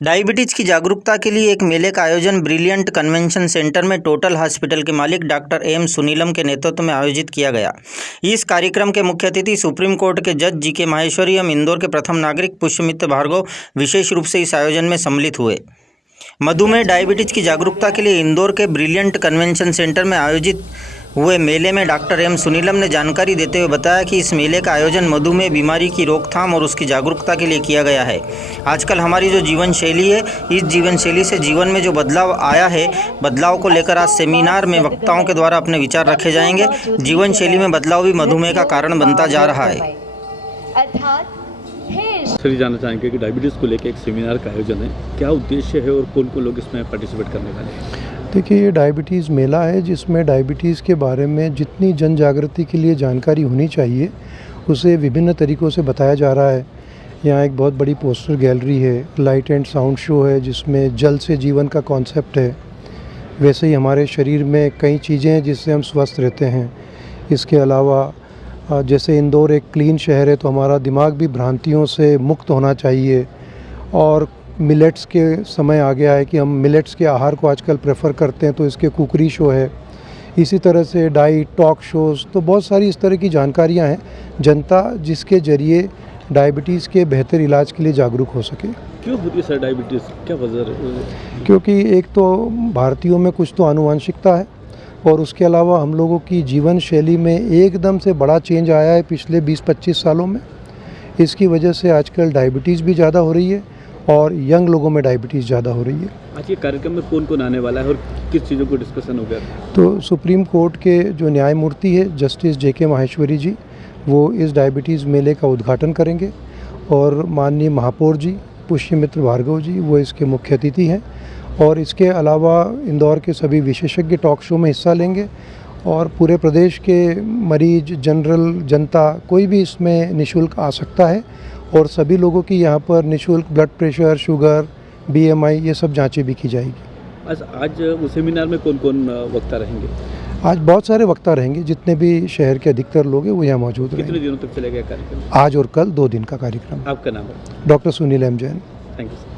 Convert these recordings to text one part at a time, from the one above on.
Diabetes की जागरूकता के लिए एक मेले का आयोजन ब्रिलियंट कन्वेंशन सेंटर में टोटल हॉस्पिटल के मालिक डॉक्टर एम सुनीलम के नेतृत्व में आयोजित किया गया। इस कार्यक्रम के मुख्य अतिथि सुप्रीम कोर्ट के जज जी.के. माहेश्वरी एवं इंदौर के प्रथम नागरिक पुष्यमित्र भार्गव विशेष रूप से इस आयोजन में सम्मिलित हुए। मधुमेह डायबिटीज की जागरूकता के लिए इंदौर के ब्रिलियंट कन्वेंशन सेंटर में आयोजित हुए मेले में डॉक्टर एम सुनीलम ने जानकारी देते हुए बताया कि इस मेले का आयोजन मधुमेह बीमारी की रोकथाम और उसकी जागरूकता के लिए किया गया है। आजकल हमारी जो जीवन शैली है, इस जीवन शैली से जीवन में जो बदलाव आया है, बदलाव को लेकर आज सेमिनार में वक्ताओं के द्वारा अपने विचार रखे जाएंगे। जीवन शैली में बदलाव भी मधुमेह का कारण बनता जा रहा है। सर, जानना चाहेंगे कि डायबिटीज़ को लेकर एक सेमिनार का आयोजन है, क्या उद्देश्य है और कौन कौन लोग इसमें पार्टिसिपेट करने वाले हैं? देखिए, ये डायबिटीज़ मेला है जिसमें डायबिटीज़ के बारे में जितनी जन जागृति के लिए जानकारी होनी चाहिए उसे विभिन्न तरीक़ों से बताया जा रहा है। यहाँ एक बहुत बड़ी पोस्टर गैलरी है, लाइट एंड साउंड शो है जिसमें जल से जीवन का कॉन्सेप्ट है। वैसे ही हमारे शरीर में कई चीज़ें हैं जिससे हम स्वस्थ रहते हैं। इसके अलावा जैसे इंदौर एक क्लीन शहर है तो हमारा दिमाग भी भ्रांतियों से मुक्त होना चाहिए। और मिलेट्स के समय आ गया है कि हम मिलेट्स के आहार को आजकल प्रेफर करते हैं, तो इसके कुकरी शो है। इसी तरह से डाइट टॉक शोज़, तो बहुत सारी इस तरह की जानकारियां हैं जनता जिसके ज़रिए डायबिटीज़ के बेहतर इलाज के लिए जागरूक हो सके। क्यों होती है सर डायबिटीज़, क्या वजह है? क्योंकि एक तो भारतीयों में कुछ तो आनुवंशिकता है और उसके अलावा हम लोगों की जीवन शैली में एकदम से बड़ा चेंज आया है पिछले 20-25 सालों में। इसकी वजह से आजकल डायबिटीज़ भी ज़्यादा हो रही है और यंग लोगों में डायबिटीज़ ज़्यादा हो रही है। आज ये कार्यक्रम में कौन कौन आने वाला है और किस चीज़ों को डिस्कशन हो गया? तो सुप्रीम कोर्ट के जो न्यायमूर्ति है जस्टिस जे.के. माहेश्वरी जी, वो इस डायबिटीज़ मेले का उद्घाटन करेंगे और माननीय महापौर जी पुष्यमित्र भार्गव जी वो इसके मुख्य अतिथि हैं। और इसके अलावा इंदौर के सभी विशेषज्ञ टॉक शो में हिस्सा लेंगे और पूरे प्रदेश के मरीज, जनरल जनता कोई भी इसमें निःशुल्क आ सकता है और सभी लोगों की यहाँ पर निःशुल्क ब्लड प्रेशर, शुगर, BMI ये सब जांचें भी की जाएगी। आज उस सेमिनार में कौन कौन वक्ता रहेंगे? आज बहुत सारे वक्ता रहेंगे, जितने भी शहर के अधिकतर लोग हैं वो यहाँ मौजूद रहेंगे। कितने दिनों तक चलेगा कार्यक्रम? आज और कल 2 दिन का कार्यक्रम। आपका नाम है? Doctor Sunil M Jain. Thank you sir.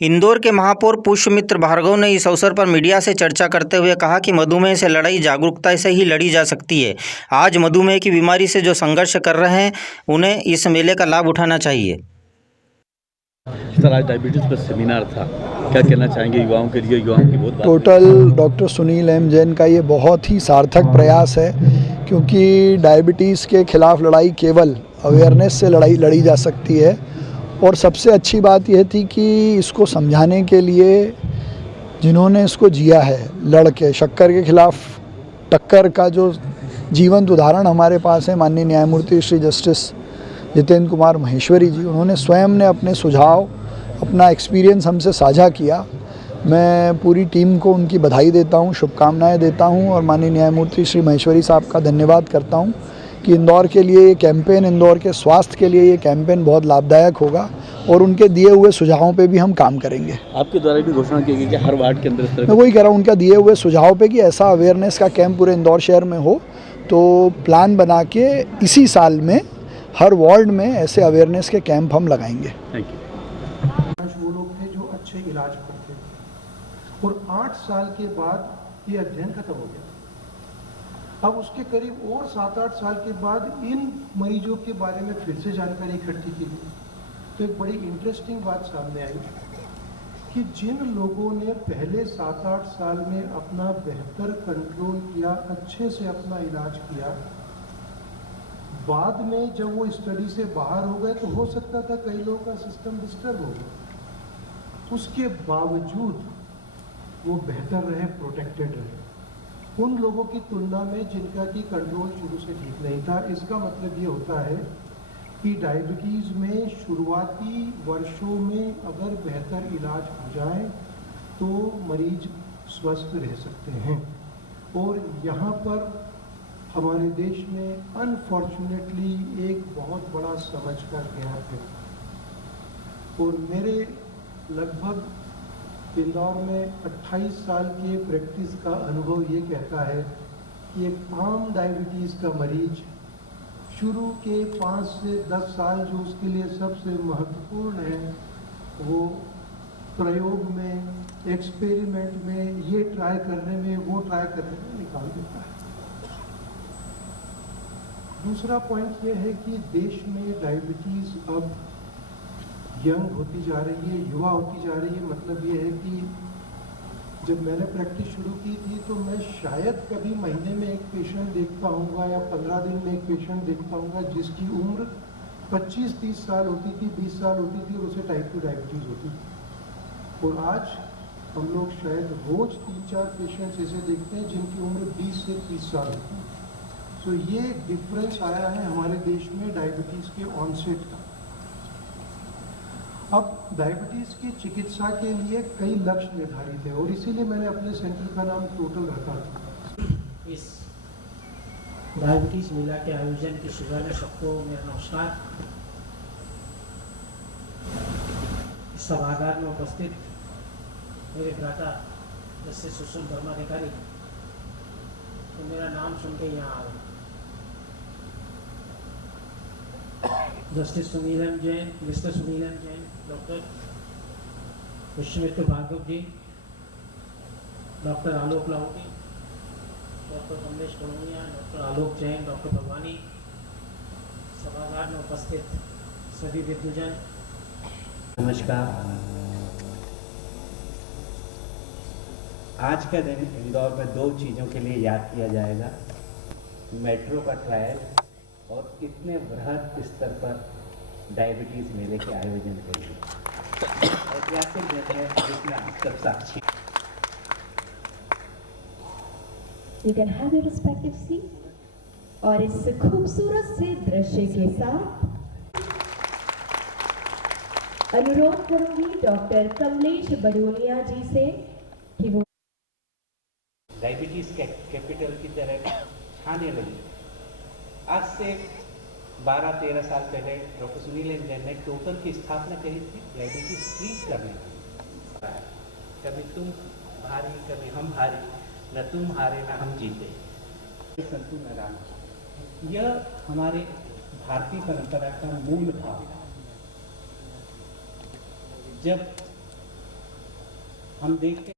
Indore के महापौर पुष्यमित्र भार्गव ने इस अवसर पर मीडिया से चर्चा करते हुए कहा कि मधुमेह से लड़ाई जागरूकता से ही लड़ी जा सकती है। आज मधुमेह की बीमारी से जो संघर्ष कर रहे हैं उन्हें इस मेले का लाभ उठाना चाहिए। सर, आज डायबिटीज़ पर सेमिनार था, क्या कहना चाहेंगे युवाओं के लिए? युवाओं की बहुत total doctor Sunil M Jain का ये बहुत ही सार्थक प्रयास है, क्योंकि डायबिटीज़ के खिलाफ लड़ाई केवल अवेयरनेस से लड़ी जा सकती है। और सबसे अच्छी बात यह थी कि इसको समझाने के लिए जिन्होंने इसको जिया है, लड़के शक्कर के खिलाफ टक्कर का जो जीवंत उदाहरण हमारे पास है, माननीय न्यायमूर्ति श्री जस्टिस जितेंद्र कुमार माहेश्वरी जी, उन्होंने स्वयं ने अपने सुझाव, अपना एक्सपीरियंस हमसे साझा किया। मैं पूरी टीम को उनकी बधाई देता हूं, शुभकामनाएं देता हूं और माननीय न्यायमूर्ति श्री माहेश्वरी साहब का धन्यवाद करता हूं कि इंदौर के लिए ये कैंपेन, इंदौर के स्वास्थ्य के लिए ये कैंपेन बहुत लाभदायक होगा और उनके दिए हुए सुझावों पे भी हम काम करेंगे। आपके द्वारा भी घोषणा की गई कि हर वार्ड के अंदर इस तरह मैं वही कह रहा हूँ, उनका दिए हुए सुझाव पे कि ऐसा अवेयरनेस का कैंप पूरे इंदौर शहर में हो, तो प्लान बना के इसी साल में हर वार्ड में ऐसे अवेयरनेस के कैंप हम लगाएंगे। Thank you. वो लोग थे जो अच्छे इलाज करते थे और 8 साल के बाद ये अध्ययन खत्म हो गया। अब उसके करीब और 7-8 साल के बाद इन मरीजों के बारे में फिर से जानकारी इकट्ठी की गई, तो एक बड़ी इंटरेस्टिंग बात सामने आई कि जिन लोगों ने पहले 7-8 साल में अपना बेहतर कंट्रोल किया, अच्छे से अपना इलाज किया, बाद में जब वो स्टडी से बाहर हो गए तो हो सकता था कई लोगों का सिस्टम डिस्टर्ब हो गया, उसके बावजूद वो बेहतर रहे, प्रोटेक्टेड रहे उन लोगों की तुलना में जिनका कि कंट्रोल शुरू से ठीक नहीं था। इसका मतलब ये होता है कि डायबिटीज़ में शुरुआती वर्षों में अगर बेहतर इलाज हो जाए तो मरीज स्वस्थ रह सकते हैं। और यहाँ पर हमारे देश में अनफॉर्चुनेटली एक बहुत बड़ा समझ का गैप है और मेरे लगभग इंदौर में 28 साल के प्रैक्टिस का अनुभव ये कहता है कि एक आम डायबिटीज़ का मरीज शुरू के 5 से 10 साल जो उसके लिए सबसे महत्वपूर्ण है वो प्रयोग में, एक्सपेरिमेंट में, ये ट्राई करने में, वो ट्राई करने में निकाल देता है। दूसरा पॉइंट ये है कि देश में डायबिटीज़ अब यंग होती जा रही है, युवा होती जा रही है। मतलब ये है कि जब मैंने प्रैक्टिस शुरू की थी तो मैं शायद कभी महीने में एक पेशेंट देखता हूँगा या 15 दिन में एक पेशेंट देखता हूँगा जिसकी उम्र 25-30 साल होती थी, 20 साल होती थी और उसे टाइप 2 डायबिटीज़ होती थी। और आज हम लोग शायद रोज़ 3-4 पेशेंट्स ऐसे देखते हैं जिनकी उम्र 20 से 30 साल होती है। तो ये डिफरेंस आया है हमारे देश में डायबिटीज़ के ऑनसेट का। अब डायबिटीज़ की चिकित्सा के लिए कई लक्ष्य निर्धारित है और इसीलिए मैंने अपने सेंटर का नाम टोटल रखा था। इस डायबिटीज़ मेला के आयोजन की शुरुआत में सबको मेरा नमस्कार। इस सभागार में उपस्थित मेरे भ्राता जस्टिस सुशील धर्माधिकारी तो मेरा नाम सुन के यहाँ आ गए। Justice Sunil M Jain, mister Sunil M Jain, doctor Pushyamitra Bhargava ji, doctor Alok Lahoti, doctor Kamlesh Kadonia, doctor Alok Jain, doctor Bhagwani, सभागार में उपस्थित सभी विद्वजन नमस्कार। आज का दिन इंदौर में 2 चीज़ों के लिए याद किया जाएगा, मेट्रो का ट्रायल और इतने बृहद स्तर पर डायबिटीज़ मेले के आयोजन के लिए। ऐतिहासिक दिन है जिसमें आप सब साक्षी। You can have your respective seat और इस खूबसूरत से दृश्य के साथ अनुरोध करूंगी डॉक्टर कमलेश बड़ोनिया जी से कि वो डायबिटीज़ कैपिटल की तरह छाने लगी। आज से 12-13 साल पहले डॉक्टर सुनील एम जैन ने टोटल की स्थापना करी थी डायबिटीज़ फ्री करने की। कभी तुम भारी कभी हम भारी, न तुम हारे न हम जीते। संतु नारायण, यह हमारे भारतीय परंपरा का मूल भाव है। जब हम देखते